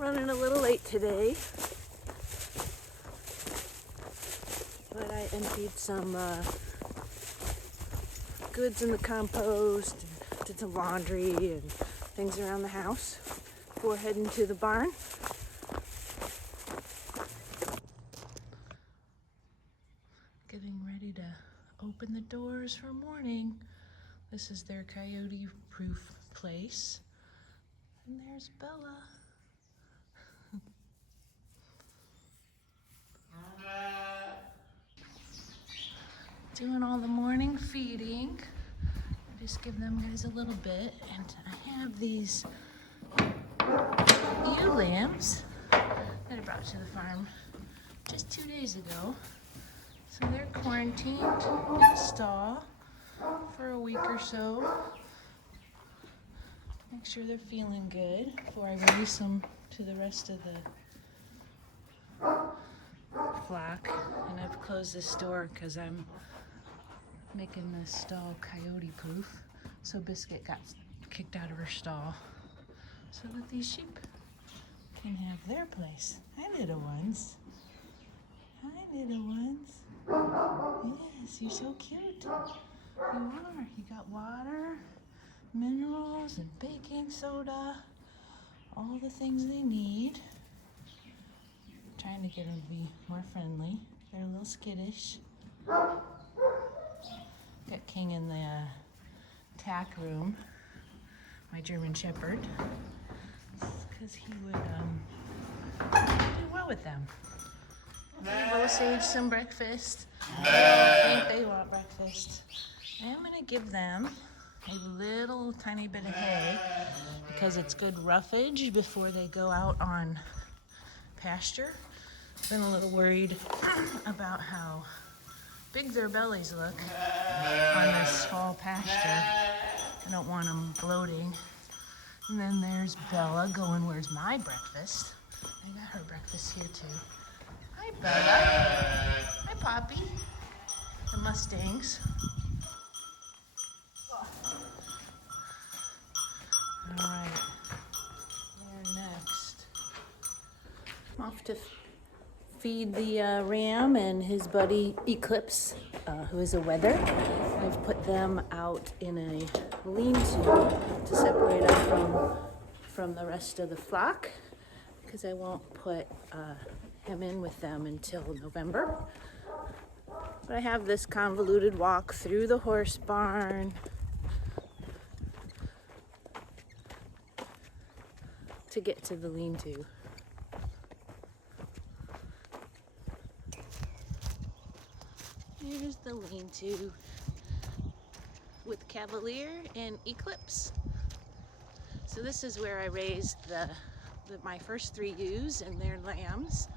Running a little late today, but I emptied some goods in the compost, and did some laundry and things around the house before heading to the barn. Getting ready to open the doors for morning. This is their coyote-proof place. And there's Bella. Doing all the morning feeding. I just give them guys a little bit, and I have these ewe lambs that I brought to the farm just 2 days ago. So they're quarantined in a stall for a week or so. Make sure they're feeling good before I release them to the rest of the flock. And I've closed this door because I'm making this stall coyote proof. So Biscuit got kicked out of her stall so that these sheep can have their place. Hi, little ones. Hi, little ones. Yes, you're so cute. You are. You got water, minerals, and baking soda. All the things they need. I'm trying to get them to be more friendly. They're a little skittish. Got King in the tack room, my German Shepherd, because he would do well with them. Give Osage some breakfast. I don't think they want breakfast. I am going to give them a little tiny bit of hay because it's good roughage before they go out on pasture. Been a little worried about how big their bellies look on this fall pasture. I don't want them bloating. And then there's Bella going, where's my breakfast? I got her breakfast here too. Hi, Bella. Hi, Poppy. The Mustangs. All right, they're next. I'm off to feed the ram and his buddy Eclipse, who is a wether. I've put them out in a lean-to separate them from the rest of the flock because I won't put him in with them until November. But I have this convoluted walk through the horse barn to get to the lean-to. Here's the lean-to with Cavalier and Eclipse. So this is where I raised my first 3 ewes and their lambs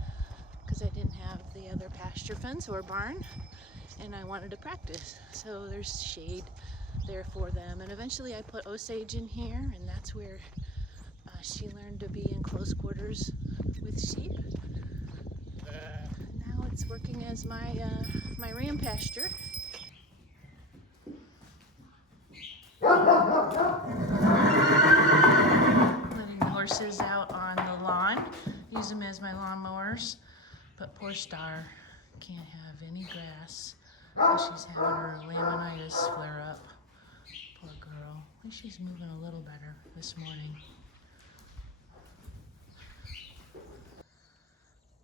because I didn't have the other pasture fence or barn and I wanted to practice. So there's shade there for them, and eventually I put Osage in here, and that's where she learned to be in close quarters with sheep. Now it's working as my ram pasture. Letting the horses out on the lawn, use them as my lawnmowers, but poor Star can't have any grass. She's having her laminitis flare up. Poor girl. At least she's moving a little better this morning.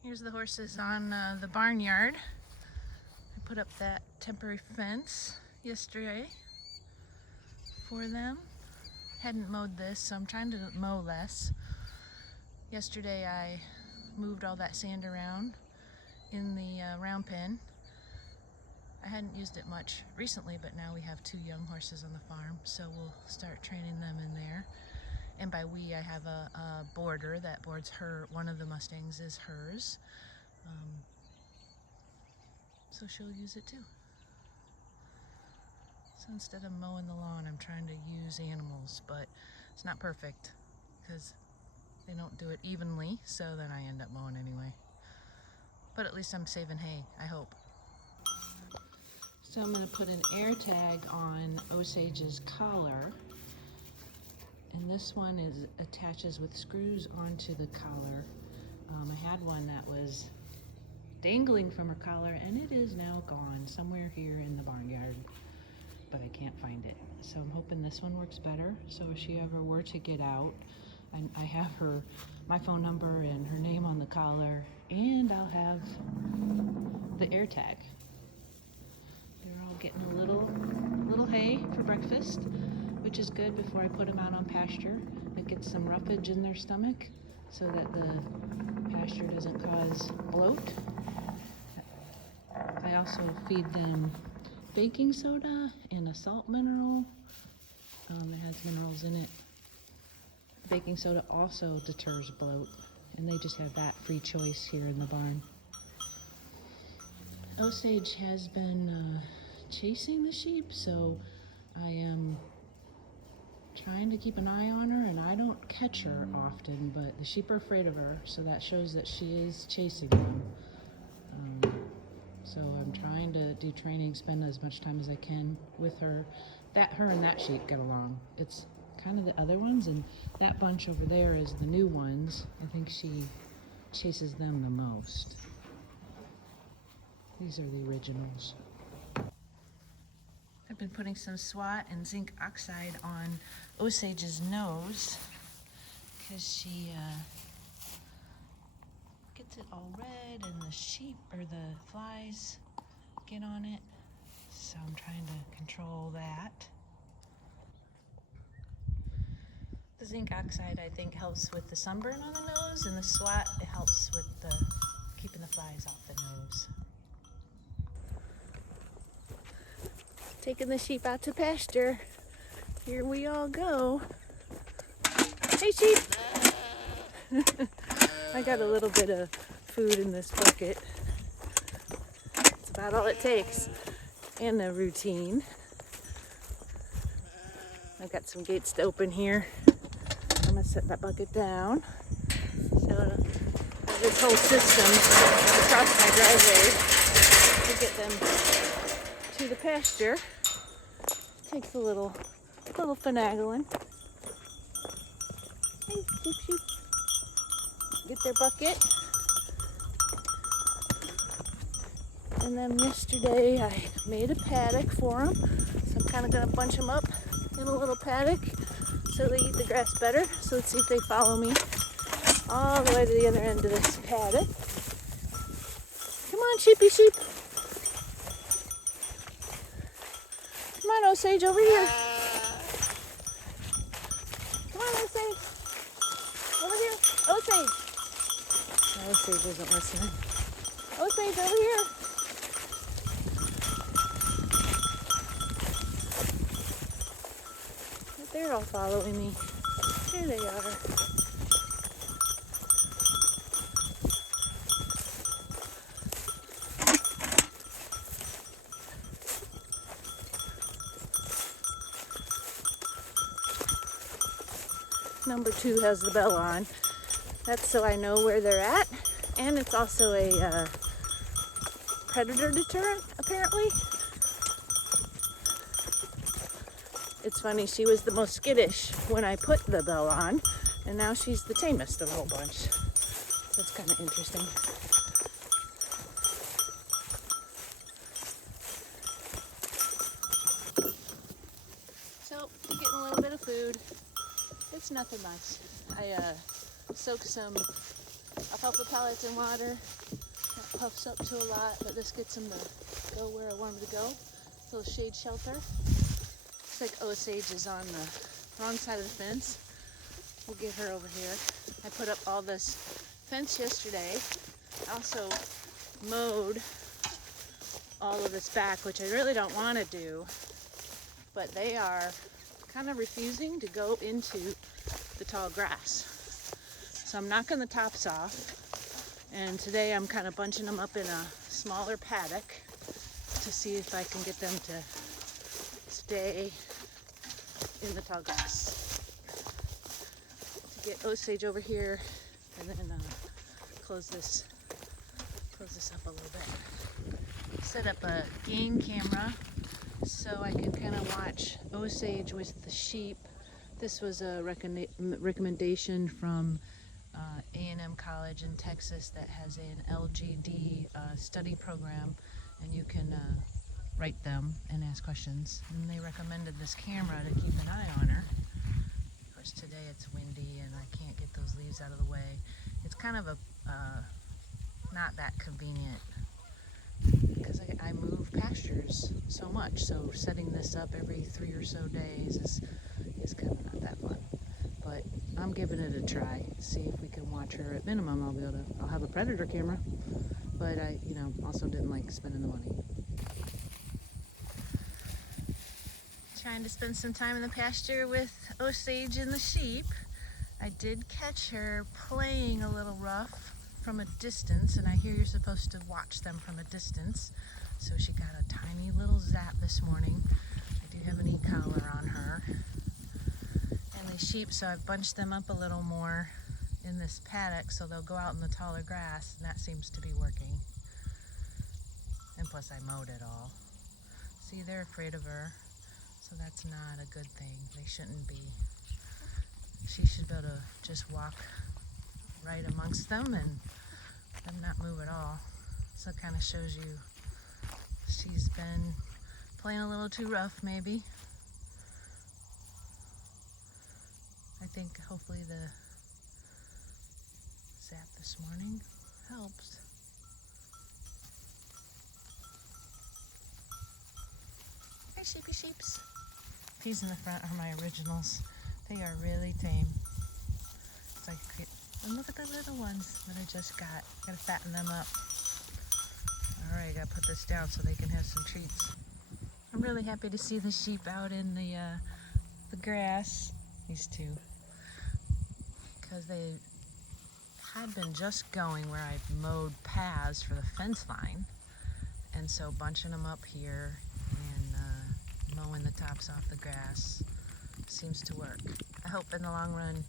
Here's the horses on the barnyard. I put up that temporary fence yesterday for them. Hadn't mowed this, so I'm trying to mow less. Yesterday I moved all that sand around in the round pen. I hadn't used it much recently, but now we have 2 young horses on the farm, so we'll start training them in there. And by we, I have a boarder that boards her. One of the Mustangs is hers. So she'll use it too. So instead of mowing the lawn, I'm trying to use animals, but it's not perfect because they don't do it evenly, so then I end up mowing anyway. But at least I'm saving hay, I hope. So I'm going to put an air tag on Osage's collar And this one attaches with screws onto the collar. I had one that was dangling from her collar, and it is now gone somewhere here in the barnyard, but I can't find it. So I'm hoping this one works better. So if she ever were to get out, I have my phone number and her name on the collar, and I'll have the air tag. They're all getting a little hay for breakfast, which is good before I put them out on pasture. It gets some roughage in their stomach so that the pasture doesn't cause bloat. I also feed them baking soda and a salt mineral. It has minerals in it. Baking soda also deters bloat, and they just have that free choice here in the barn. Osage has been chasing the sheep, so I am trying to keep an eye on her, and I don't catch her often, but the sheep are afraid of her, so that shows that she is chasing them. So I'm trying to do training, spend as much time as I can with her. Her and that sheep get along. It's kind of the other ones, and that bunch over there is the new ones. I think she chases them the most. These are the originals. I've been putting some SWAT and zinc oxide on Osage's nose because she gets it all red, and the sheep or the flies get on it. So I'm trying to control that. The zinc oxide, I think, helps with the sunburn on the nose, and the SWAT, it helps with keeping the flies off the nose. Taking the sheep out to pasture. Here we all go. Hey, sheep! I got a little bit of food in this bucket. It's about all it takes. And the routine. I've got some gates to open here. I'm gonna set that bucket down. So this whole system across my driveway to get them to the pasture takes a little finagling. Hey, sheep. Get their bucket. And then yesterday I made a paddock for them. So I'm kind of gonna bunch them up in a little paddock so they eat the grass better. So let's see if they follow me all the way to the other end of this paddock. Come on, sheep. Come on, Osage, over here. Come on, Osage. Over here. Osage. Osage isn't listening. Osage, over here. But they're all following me. There they are. Number 2 has the bell on. That's so I know where they're at. And it's also a predator deterrent, apparently. It's funny, she was the most skittish when I put the bell on, and now she's the tamest of the whole bunch. That's kind of interesting. So, getting a little bit of food. It's nothing much. I soak some alfalfa pellets in water. That puffs up to a lot, but this gets them to go where I want them to go. It's a little shade shelter. Looks like Osage is on the wrong side of the fence. We'll get her over here. I put up all this fence yesterday. I also mowed all of this back, which I really don't want to do, but they are kind of refusing to go into the tall grass. So I'm knocking the tops off, and today I'm kind of bunching them up in a smaller paddock to see if I can get them to stay in the tall grass. To get Osage over here, and then close this up a little bit. Set up a game camera so I can kind of watch Osage with the sheep This was a recommendation from A&M College in Texas that has an LGD study program, and you can write them and ask questions. And they recommended this camera to keep an eye on her. Of course, today it's windy and I can't get those leaves out of the way. It's kind of a not that convenient because I move pastures so much, so setting this up every 3 or so days is kind of not that fun. But I'm giving it a try, see if we can watch her. At minimum, I'll have a predator camera, but I also didn't like spending the money. Trying to spend some time in the pasture with Osage and the sheep. I did catch her playing a little rough from a distance, and I hear you're supposed to watch them from a distance. So she got a tiny little zap this morning. I do have an e-collar on her. And the sheep, so I've bunched them up a little more in this paddock so they'll go out in the taller grass, and that seems to be working. And plus I mowed it all. See, they're afraid of her, so that's not a good thing. They shouldn't be. She should be able to just walk right amongst them and them not move at all. So it kind of shows you she's been playing a little too rough, maybe. I think hopefully the zap this morning helps. Hi, sheepy sheeps. These in the front are my originals. They are really tame. It's like, and look at the little ones that I just got. Gotta fatten them up. Alright, gotta put this down so they can have some treats. I'm really happy to see the sheep out in the grass. These two. Because they had been just going where I'd mowed paths for the fence line. And so bunching them up here and mowing the tops off the grass seems to work. I hope in the long run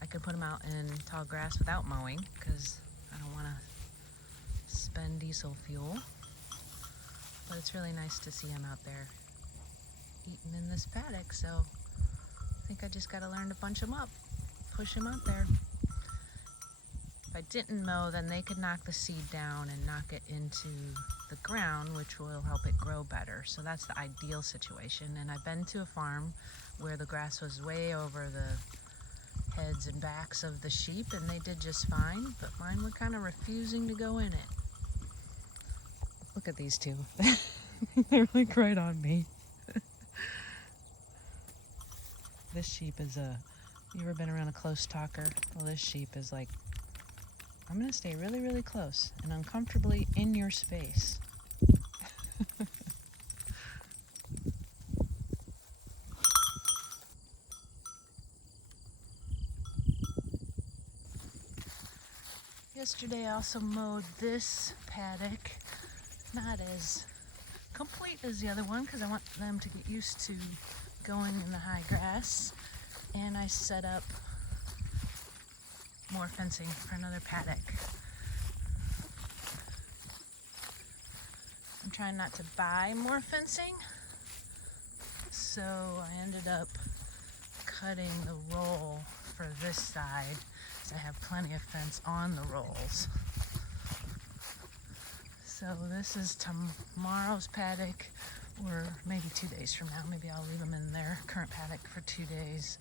I can put them out in tall grass without mowing, because I don't want to spend diesel fuel. But it's really nice to see them out there eating in this paddock, so I think I just got to learn to bunch them up, push them out there. If I didn't mow, then they could knock the seed down and knock it into the ground, which will help it grow better. So that's the ideal situation. And I've been to a farm where the grass was way over the heads and backs of the sheep, and they did just fine, but mine were kind of refusing to go in it. Look at these two. They're like right on me. This sheep is you ever been around a close talker? Well, this sheep is like, I'm gonna stay really, really close and uncomfortably in your space. Yesterday I also mowed this paddock, not as complete as the other one because I want them to get used to going in the high grass, and I set up more fencing for another paddock. I'm trying not to buy more fencing, so I ended up cutting the roll for this side. I have plenty of fence on the rolls. So this is tomorrow's paddock, or maybe 2 days from now. Maybe I'll leave them in their current paddock for 2 days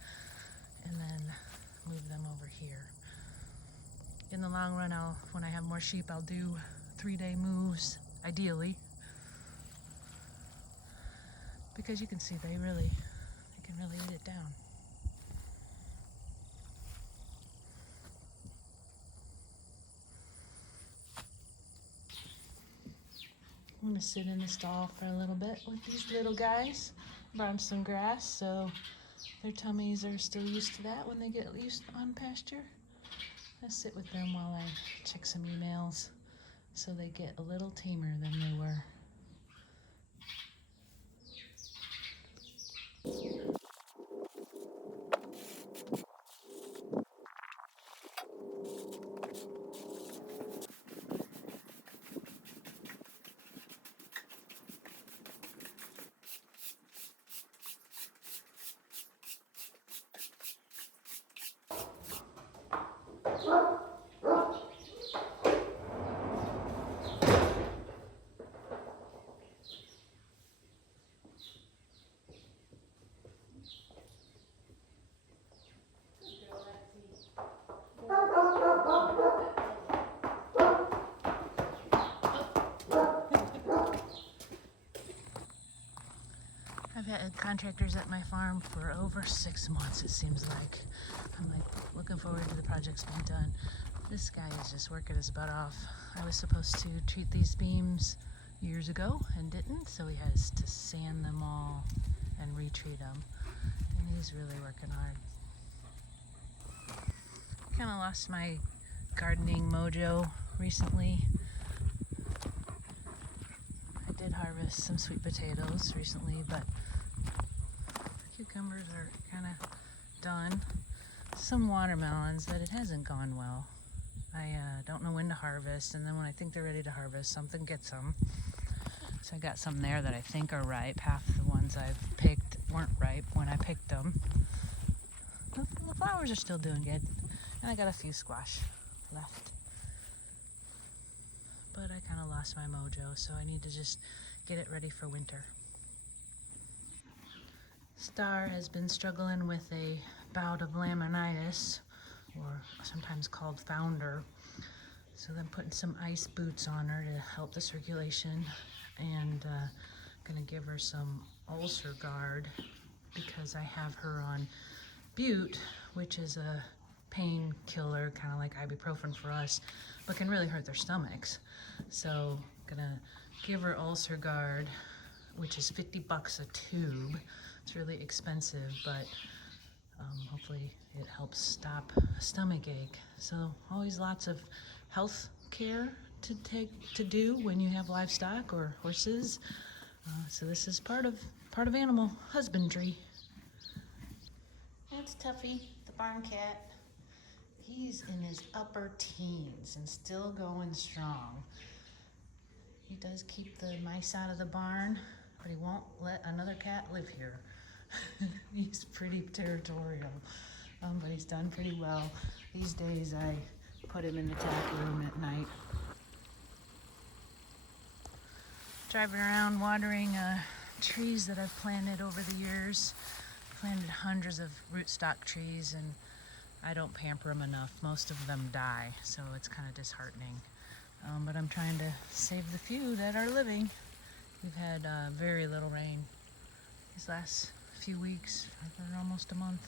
and then move them over here. In the long run, when I have more sheep, I'll do 3-day moves, ideally. Because you can see they can really eat it down. I'm going to sit in the stall for a little bit with these little guys. Brought them some grass, so their tummies are still used to that when they get used on pasture. I sit with them while I check some emails so they get a little tamer than they were. contractors at my farm for over 6 months, it seems like. I'm like looking forward to the projects being done. This guy is just working his butt off. I was supposed to treat these beams years ago and didn't, so he has to sand them all and retreat them. And he's really working hard. Kind of lost my gardening mojo recently. I did harvest some sweet potatoes recently, but cucumbers are kind of done. Some watermelons, but it hasn't gone well. I don't know when to harvest, and then when I think they're ready to harvest, something gets them. So I got some there that I think are ripe. Half the ones I've picked weren't ripe when I picked them. The flowers are still doing good. And I got a few squash left. But I kind of lost my mojo, so I need to just get it ready for winter. Star has been struggling with a bout of laminitis, or sometimes called founder. So I'm putting some ice boots on her to help the circulation, and gonna give her some ulcer guard because I have her on Bute, which is a painkiller, kind of like ibuprofen for us, but can really hurt their stomachs. So gonna give her ulcer guard, which is $50 a tube. It's really expensive, but hopefully it helps stop a stomach ache. So always lots of health care to do when you have livestock or horses. So this is part of animal husbandry. That's Tuffy, the barn cat. He's in his upper teens and still going strong. He does keep the mice out of the barn, but he won't let another cat live here. He's pretty territorial, but he's done pretty well. These days I put him in the tack room at night. Driving around watering trees that I've planted over the years. Planted hundreds of rootstock trees, and I don't pamper them enough. Most of them die, so it's kind of disheartening. But I'm trying to save the few that are living. We've had very little rain these last few weeks, for almost a month.